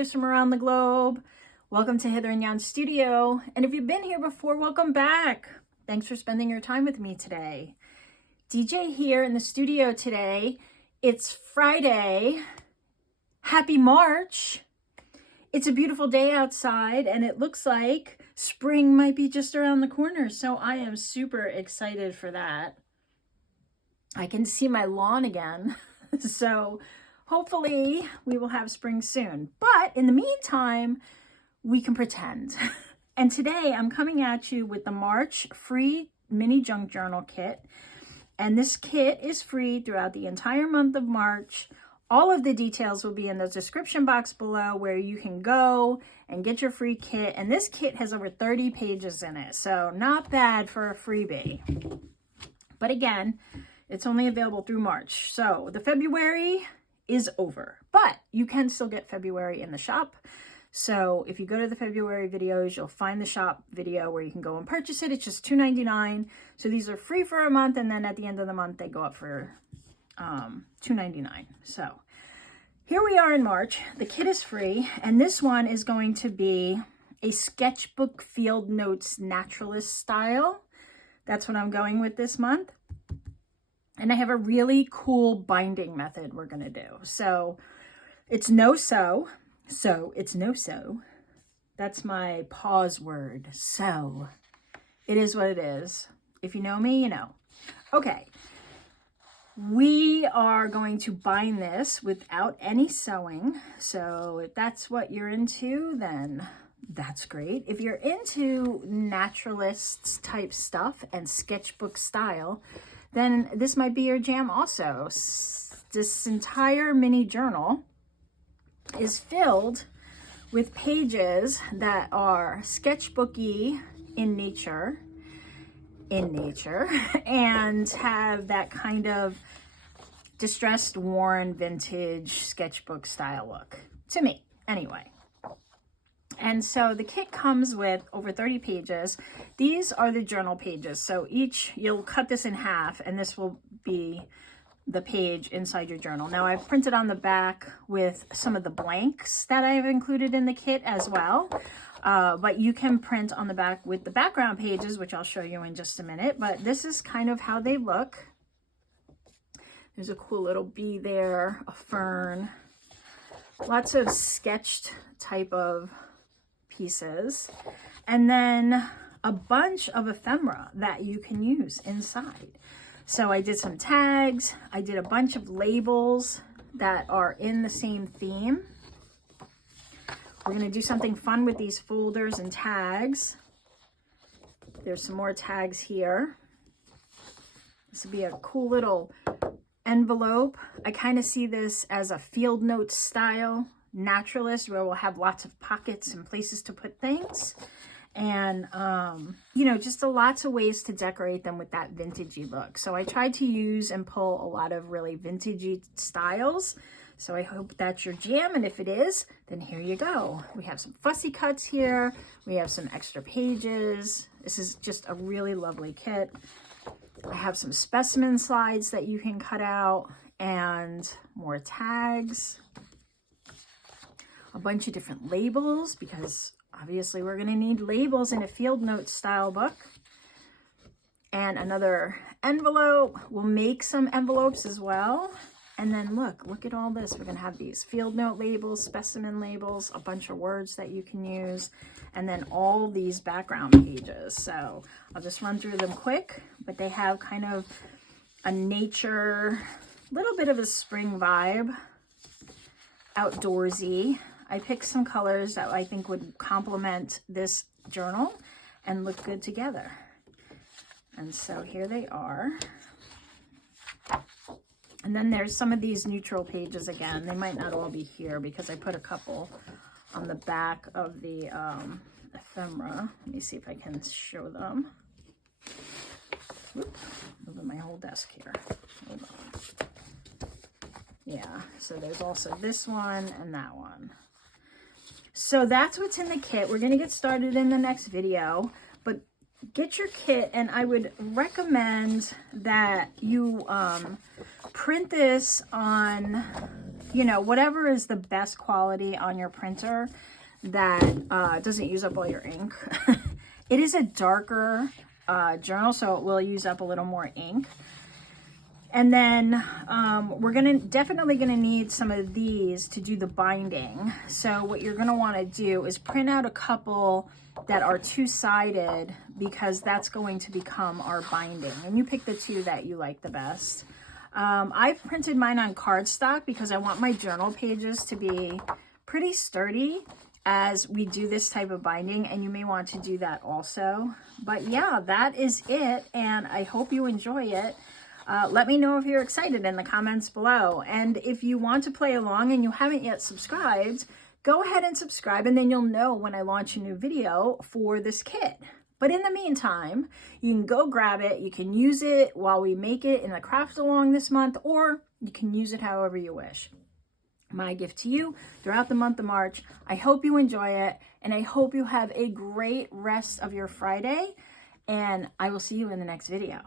creatives from around the globe. Welcome to Hither and Jan's studio. And if you've been here before, welcome back. Thanks for spending your time with me today. DJ here in the studio today. It's Friday. Happy March. It's a beautiful day outside and it looks like spring might be just around the corner. So I am super excited for that. I can see my lawn again. So hopefully we will have spring soon. But in the meantime, we can pretend. And today I'm coming at you with the March free mini junk journal kit. And this kit is free throughout the entire month of March. All of the details will be in the description box below where you can go and get your free kit. And this kit has over 30 pages in it. So not bad for a freebie. But again, it's only available through March. So the February is over, but you can still get February in the shop. So if you go to the February videos, you'll find the shop video where you can go and purchase it. It's just $2.99. So these are free for a month. And then at the end of the month, they go up for $2.99. So here we are in March. The kit is free. And this one is going to be a sketchbook field notes naturalist style. That's what I'm going with this month. And I have a really cool binding method we're going to do. So it's no sew. So it's no sew. That's my pause word. So it is what it is. If you know me, you know. Okay. We are going to bind this without any sewing. So if that's what you're into, then that's great. If you're into naturalist type stuff and sketchbook style, then this might be your jam also. This entire mini journal is filled with pages that are sketchbooky in nature, and have that kind of distressed, worn, vintage sketchbook style look. To me, anyway. And so the kit comes with over 30 pages. These are the journal pages. So you'll cut this in half and this will be the page inside your journal. Now I've printed on the back with some of the blanks that I've included in the kit as well. But you can print on the back with the background pages, which I'll show you in just a minute. But this is kind of how they look. There's a cool little bee there, a fern, lots of sketched type of pieces, and then a bunch of ephemera that you can use inside. So I did some tags, I did a bunch of labels that are in the same theme. We're going to do something fun with these folders and tags. There's some more tags here. This would be a cool little envelope. I kind of see this as a field note style naturalist where we'll have lots of pockets and places to put things, and you know, just lots of ways to decorate them with that vintagey look. So I tried to use and pull a lot of really vintagey styles. So I hope that's your jam, and if it is, then here you go. We have some fussy cuts here. We have some extra pages. This is just a really lovely kit. I have some specimen slides that you can cut out and more tags. A bunch of different labels, because obviously we're going to need labels in a field note style book. And another envelope. We'll make some envelopes as well. And then look at all this. We're going to have these field note labels, specimen labels, a bunch of words that you can use, and then all these background pages. So I'll just run through them quick, but they have kind of a nature, little bit of a spring vibe, outdoorsy. I picked some colors that I think would complement this journal and look good together. And so here they are. And then there's some of these neutral pages again. They might not all be here because I put a couple on the back of the ephemera. Let me see if I can show them. Oops, moving my whole desk here. Hold on. Yeah, so there's also this one and that one. So that's what's in the kit. We're going to get started in the next video, but get your kit, and I would recommend that you print this on you know, whatever is the best quality on your printer that doesn't use up all your ink. It is a darker journal, so it will use up a little more ink. And then we're definitely gonna need some of these to do the binding. So what you're gonna wanna do is print out a couple that are two-sided, because that's going to become our binding. And you pick the two that you like the best. I've printed mine on cardstock because I want my journal pages to be pretty sturdy as we do this type of binding, and you may want to do that also. But yeah, that is it, and I hope you enjoy it. Let me know if you're excited in the comments below. And if you want to play along and you haven't yet subscribed, go ahead and subscribe, and then you'll know when I launch a new video for this kit. But in the meantime, you can go grab it. You can use it while we make it in the craft along this month, or you can use it however you wish. My gift to you throughout the month of March. I hope you enjoy it, and I hope you have a great rest of your Friday, and I will see you in the next video.